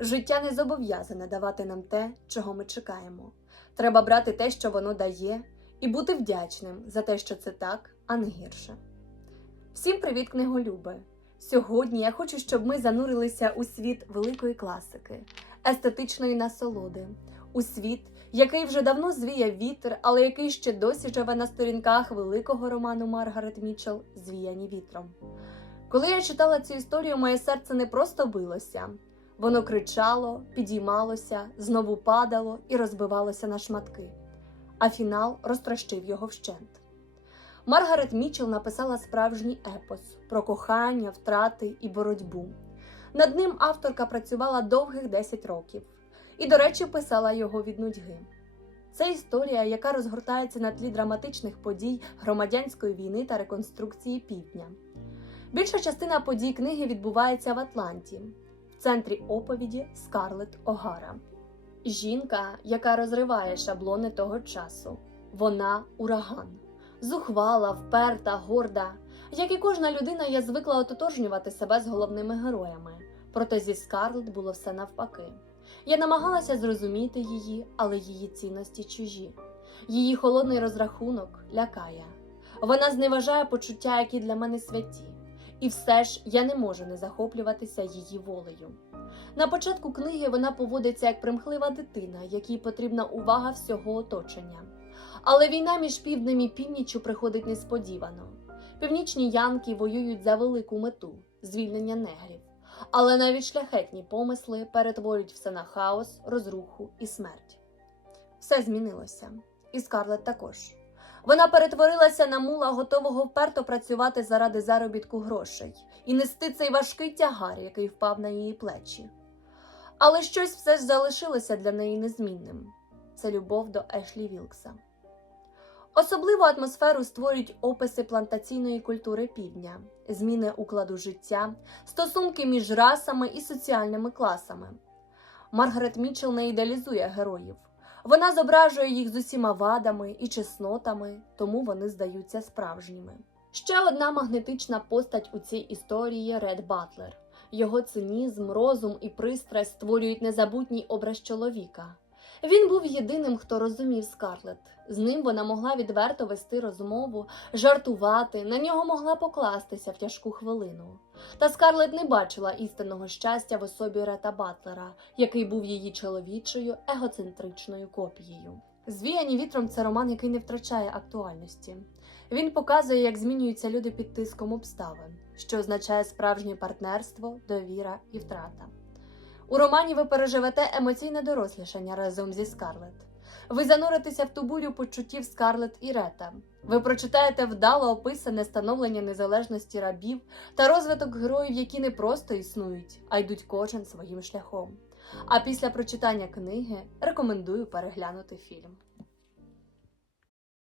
Життя не зобов'язане давати нам те, чого ми чекаємо. Треба брати те, що воно дає, і бути вдячним за те, що це так, а не гірше. Всім привіт, книголюби! Сьогодні я хочу, щоб ми занурилися у світ великої класики, естетичної насолоди, у світ, який вже давно звіяв вітер, але який ще досі живе на сторінках великого роману Маргарет Мічел Звіяні вітром. Коли я читала цю історію, моє серце не просто билося, воно кричало, підіймалося, знову падало і розбивалося на шматки, а фінал розтрощив його вщент. Маргарет Мічел написала справжній епос про кохання, втрати і боротьбу. Над ним авторка працювала довгих 10 років і, до речі, писала його від нудьги. Це історія, яка розгортається на тлі драматичних подій громадянської війни та реконструкції півдня. Більша частина подій книги відбувається в Атланті, в центрі оповіді Скарлетт Огара. Жінка, яка розриває шаблони того часу. Вона ураган. Зухвала, вперта, горда. Як і кожна людина, я звикла ототожнювати себе з головними героями. Проте зі Скарлетт було все навпаки. Я намагалася зрозуміти її, але її цінності чужі. Її холодний розрахунок лякає. Вона зневажає почуття, які для мене святі. І все ж я не можу не захоплюватися її волею. На початку книги вона поводиться як примхлива дитина, якій потрібна увага всього оточення. Але війна між півднем і північчю приходить несподівано. Північні янки воюють за велику мету звільнення негрів. Але навіть шляхетні помисли перетворюють все на хаос, розруху і смерть. Все змінилося, і Скарлет також. Вона перетворилася на мула, готового вперто працювати заради заробітку грошей і нести цей важкий тягар, який впав на її плечі. Але щось все ж залишилося для неї незмінним це любов до Ешлі Вілкса. Особливу атмосферу створюють описи плантаційної культури півдня, зміни укладу життя, стосунки між расами і соціальними класами. Маргарет Мітчелл не ідеалізує героїв. Вона зображує їх з усіма вадами і чеснотами, тому вони здаються справжніми. Ще одна магнетична постать у цій історії Ред Батлер. Його цинізм, розум і пристрасть створюють незабутній образ чоловіка. Він був єдиним, хто розумів Скарлетт. З ним вона могла відверто вести розмову, жартувати, на нього могла покластися в тяжку хвилину. Та Скарлетт не бачила істинного щастя в особі Рета Батлера, який був її чоловічою егоцентричною копією. Звіяні вітром це роман, який не втрачає актуальності. Він показує, як змінюються люди під тиском обставин, що означає справжнє партнерство, довіра і втрата. У романі ви переживете емоційне дорослішання разом зі Скарлетт. Ви зануритеся в ту бурю почуттів Скарлетт і Рета. Ви прочитаєте вдало описане становлення незалежності рабів та розвиток героїв, які не просто існують, а йдуть кожен своїм шляхом. А після прочитання книги рекомендую переглянути фільм.